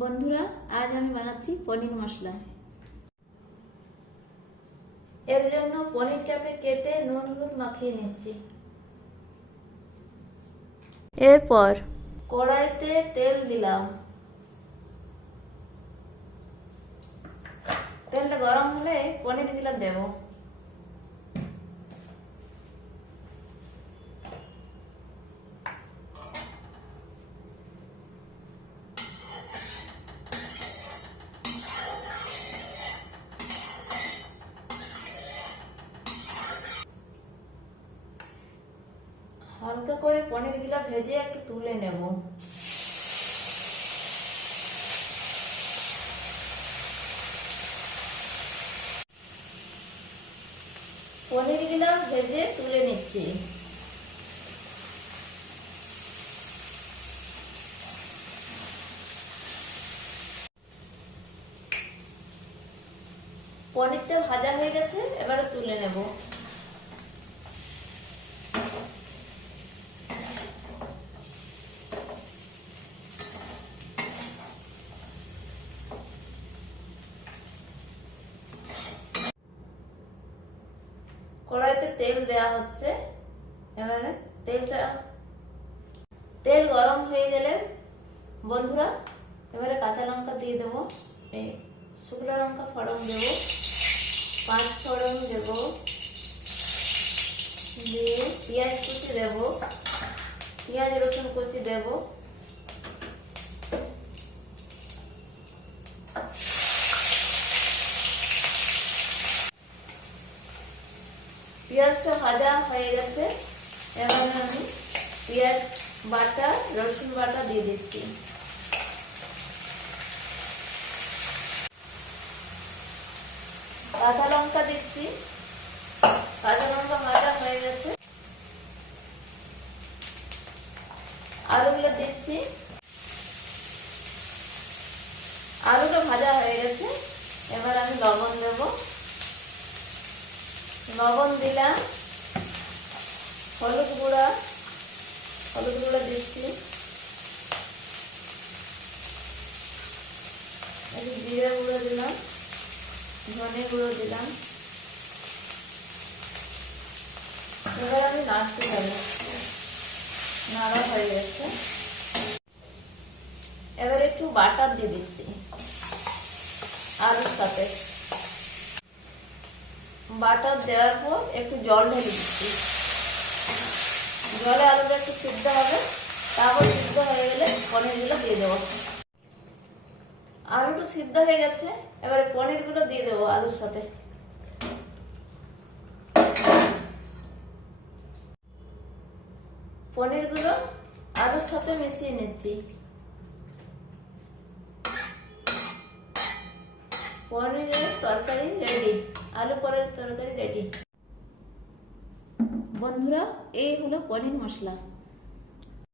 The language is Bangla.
বন্ধুরা, আজ আমি বানাচ্ছি পনির মশলা। এর জন্য পনিরটাকে কেটে নুন হলুদ মাখিয়ে নিচ্ছি। এরপর কড়াইতে তেল দিলাম। তেলটা গরম হলে পনিরগুলো দেব। হালকা করে পনিরগুলো ভেজে একটু তুলে নেব। পনিরগুলো ভেজে তুলে নিচ্ছি। পনিরটা ভাজা হয়ে গেছে, এবারে তুলে নেব। কড়াইতে তেল দেওয়া হচ্ছে। এবারে তেল গরম হয়ে গেলে বন্ধুরা এবারে কাঁচা লঙ্কা দিয়ে দেবো, শুকনো লঙ্কা ফোড়ন দেবো, 5 ফোড়ন দেবো, দিয়ে পেঁয়াজ কুচি দেবো, পেঁয়াজ রসুন কুচি দেবো, পেঁয়াজটা ভাজা হয়ে গেছে। এবারে আমি পেঁয়াজ বাটা রসুন বাটা দিয়ে দিচ্ছি। কাঁচা লঙ্কা দিচ্ছি। কাঁচা লঙ্কা ভাজা হয়ে গেছে। আলুগুলো দিচ্ছি। আলুটা ভাজা হয়ে গেছে। এবার আমি লবণ দেব। লবণ দিলাম। হলুদ গুঁড়া দিচ্ছি। জিরে গুঁড়ো দিলাম, ধনে গুঁড়ো দিলাম। এবার আমি নাড়তে যাবো। নাড়া হয়ে গেছে। এবার একটু বাটার দিয়ে দিচ্ছি আলুর সাথে। বাটার দেওয়ার পর একটু জল ঢেলে দিচ্ছি। জলে আলুটা একটু সিদ্ধ হবে। তারপর সিদ্ধ হয়ে গেলে পনিরগুলো দিয়ে দেবো। আলুটা সিদ্ধ হয়ে গেছে। এবারে পনিরগুলো দিয়ে দেবো আলুর সাথে। পনিরগুলো আলুর সাথে মিশিয়ে নিচ্ছি। পনিরের তরকারি রেডি। আলু পনিরের তরকারি রেডি। বন্ধুরা, এই হলো পনির মশলা।